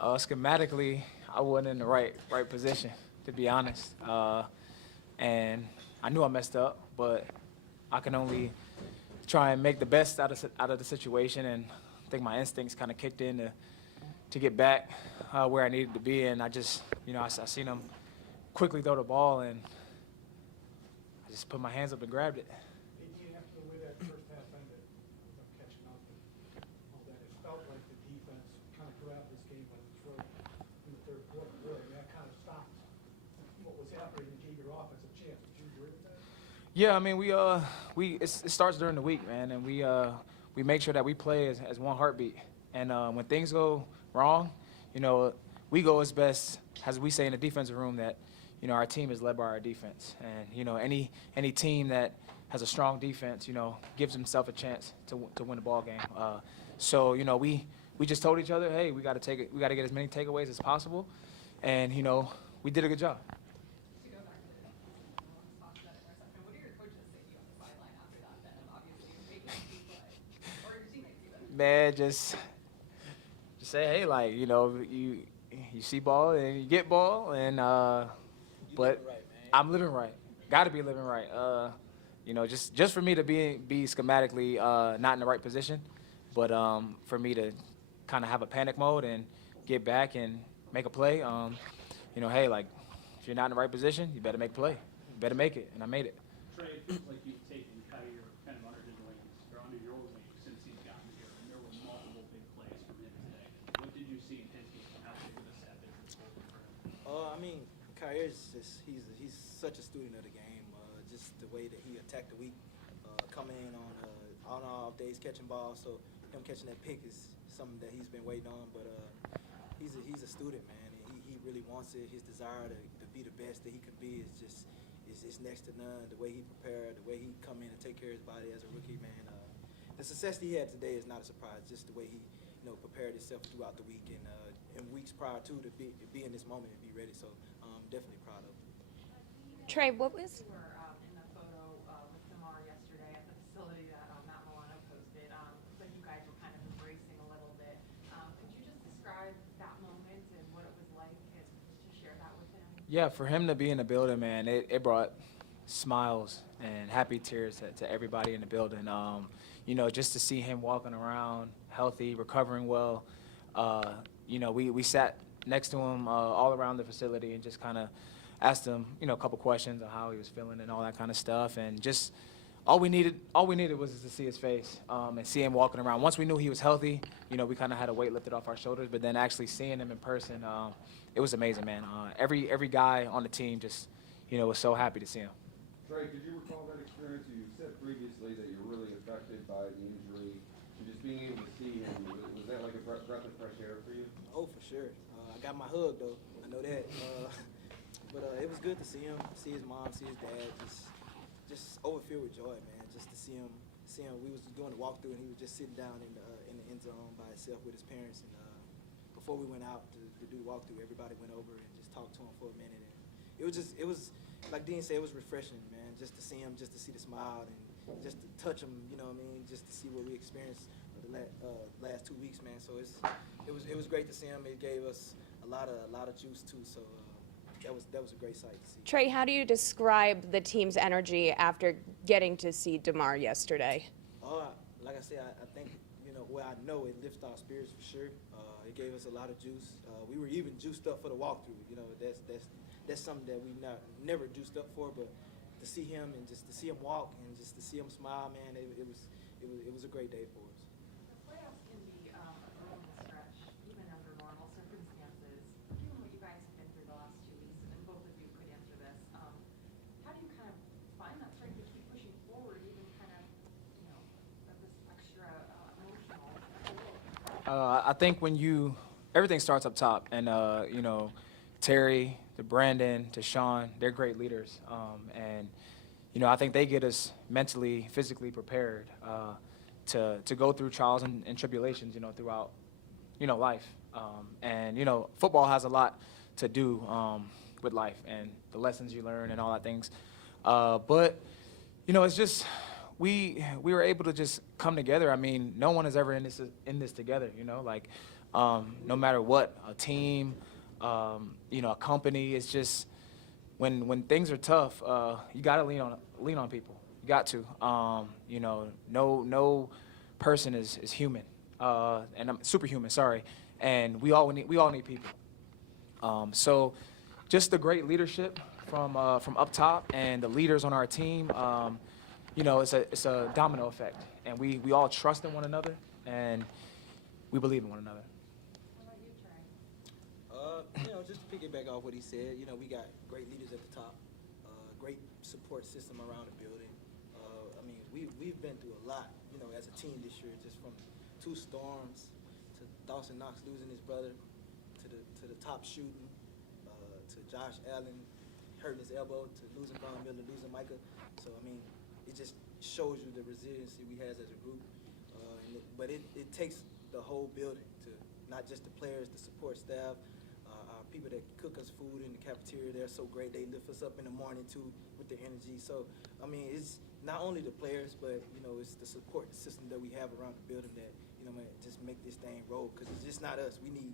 Schematically, I wasn't in the right position, to be honest. And I knew I messed up, but I can only try and make the best out of the situation. And I think my instincts kind of kicked in to get back where I needed to be. And I just, I seen him quickly throw the ball, and I just put my hands up and grabbed it. After the way that first half ended, catching up and all that, it felt like the defense kind of grabbed this game by the throat in the third quarter, really, and that kind of stopped what was happening and gave your offense a chance. Would you agree with that? Yeah, I mean, it starts during the week, man, and we make sure that we play as one heartbeat. And when things go wrong, we go as best as we say in the defensive room that, our team is led by our defense. And, any team that has a strong defense, gives himself a chance to win the ball game. So, we just told each other, hey, we got to get as many takeaways as possible. And, we did a good job. Man, just say, hey, like, you see ball and you get ball, and but right, I'm living right. Got to be living right. Just for me to be schematically not in the right position, but for me to kind of have a panic mode and get back and make a play. Hey, like, if you're not in the right position, you better make a play. You better make it, and I made it. Trey, it feels like you've taken Kyer kind of under his wings, or under your wings since he's gotten here, and there were multiple big plays from him today. What did you see in his game? How big of a step is this for him? I mean, Kyer's he's such a student of the game. Just the way that he attacked the week, coming in on off days catching balls. So him catching that pick is something that he's been waiting on. But he's a student, man, and he really wants it. His desire to be the best that he could be is next to none. The way he prepared, the way he come in and take care of his body as a rookie, man. The success he had today is not a surprise. Just the way he prepared himself throughout the week and weeks prior to be in this moment and be ready. So definitely proud of him. Trey, what was? You were in the photo with Damar yesterday at the facility that Matt Milano posted. Looks like you guys were kind of embracing a little bit. Could you just describe that moment and what it was like and just to share that with him? Yeah, for him to be in the building, man, it brought smiles and happy tears to everybody in the building. Just to see him walking around healthy, recovering well. We sat next to him all around the facility and just kind of asked him, a couple questions on how he was feeling and all that kind of stuff. And just all we needed was to see his face and see him walking around. Once we knew he was healthy, we kind of had a weight lifted off our shoulders. But then actually seeing him in person, it was amazing, man. Every guy on the team just, was so happy to see him. Trey, could you recall that experience? You said previously that you were really affected by the injury. So just being able to see him, was that like a breath of fresh air for you? Oh, for sure. I got my hug, though. I know that. But it was good to see him, see his mom, see his dad, just overfilled with joy, man. Just to see him. We was doing the walkthrough, and he was just sitting down in the end zone by himself with his parents. And before we went out to do the walkthrough, everybody went over and just talked to him for a minute. And it was like Dean said, it was refreshing, man. Just to see him, just to see the smile, and just to touch him. Just to see what we experienced the last 2 weeks, man. So it was great to see him. It gave us a lot of juice too. So. That was a great sight to see. Trey, how do you describe the team's energy after getting to see Damar yesterday? Like I said, I think, I know it lifted our spirits for sure. It gave us a lot of juice. We were even juiced up for the walkthrough. That's something that we never juiced up for, but to see him and just to see him walk and just to see him smile, man, it was a great day for us. The playoffs can be a grueling stretch, even under normal circumstances. Given what you guys have been through the last 2 weeks, and both of you could answer this, how do you kind of find that strength to keep pushing forward, even kind of, this extra emotional? I think when everything starts up top, and Terry to Brandon to Sean, they're great leaders, and I think they get us mentally, physically prepared to go through trials and tribulations, throughout life, and football has a lot to do with life and the lessons you learn and all that things, but it's just we were able to just come together. I mean, no one is ever in this together, you know, like no matter what, a team, you know, a company. It's just when things are tough, you got to lean on people. You got to. You know, no person is human, and I'm superhuman. Sorry, and we all need people. So just the great leadership from up top and the leaders on our team. You know, it's a domino effect, and we all trust in one another, and we believe in one another. What about you, Trey? You know, just to piggyback off what he said, you know, we got great leaders at the top, great support system around the building. I mean, we've been through a lot, you know, as a team this year, just from 2 storms to Dawson Knox losing his brother, to the top shooting, to Josh Allen hurting his elbow, to losing Von Miller, losing Micah. So I mean, it just shows you the resiliency we has as a group. But it takes the whole building to not just the players, the support staff, our people that cook us food in the cafeteria. They're so great. They lift us up in the morning too with their energy. So I mean, it's not only the players, but you know, it's the support system that we have around the building that, you know, man, just make this thing roll. Because it's just not us. We need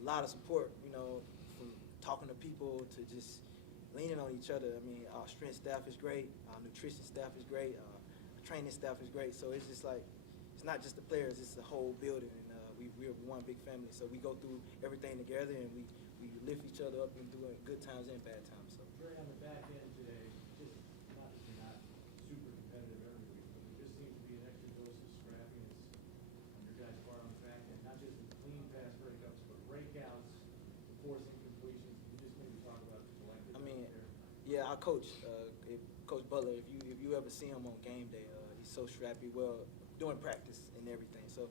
a lot of support. You know, from talking to people to just leaning on each other. I mean, our strength staff is great. Our nutrition staff is great. Our training staff is great. So it's just like, it's not just the players, it's the whole building. And we're one big family. So we go through everything together, and we lift each other up and doing good times and bad times. So. Very on the back end today, just not that you're not super competitive every week, but there just seems to be an extra dose of scrappiness on your guys' part on the back end, not just in clean pass breakups, but breakouts, forcing completions. You just maybe talk about the language. I mean, yeah, our coach, Coach Butler, if you ever see him on game day, he's so strappy. Well, doing practice and everything. So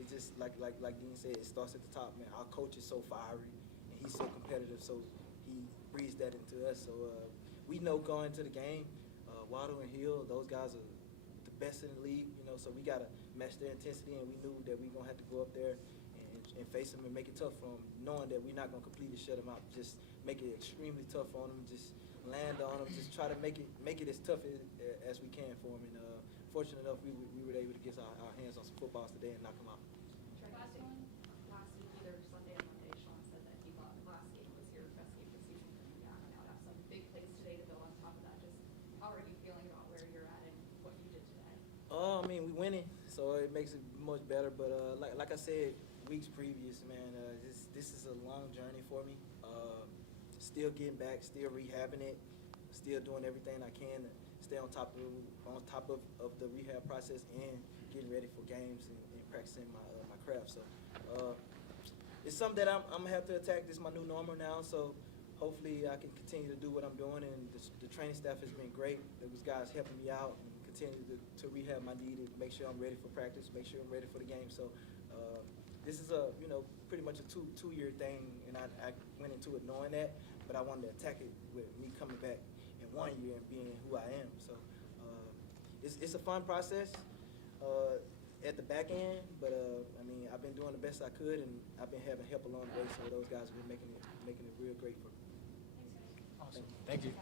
it's just like Dean said, it starts at the top, man. Our coach is so fiery and he's so competitive, so he breathes that into us. So we know going into the game, Waddle and Hill, those guys are the best in the league, you know. So we gotta match their intensity, and we knew that we are gonna have to go up there and face them and make it tough for them, knowing that we're not gonna completely shut them out. Just make it extremely tough on them. Just land on them. Just try to make it as tough as we can for them. And fortunate enough, we were able to get our hands on some footballs today and knock them out. Last week, either Sunday or Monday, Sean said that he thought the last game was your best game of the season for you down, and now have some big plays today to build on top of that. Just how are you feeling about where you're at and what you did today? I mean, we winning, so it makes it much better. But like I said, weeks previous, man, this is a long journey for me. Still getting back, still rehabbing it, still doing everything I can to stay on top of the rehab process and getting ready for games and practicing my craft. So it's something that I'm gonna have to attack. This is my new normal now. So hopefully I can continue to do what I'm doing. And the training staff has been great. Those guys helping me out and continue to rehab my knee to make sure I'm ready for practice, make sure I'm ready for the game. So this is pretty much a two-year thing, and I went into it knowing that. But I wanted to attack it with me coming back in 1 year and being who I am. So it's a fun process at the back end, but I mean, I've been doing the best I could, and I've been having help along the way. So those guys have been making it real great for me. Awesome. Thank you.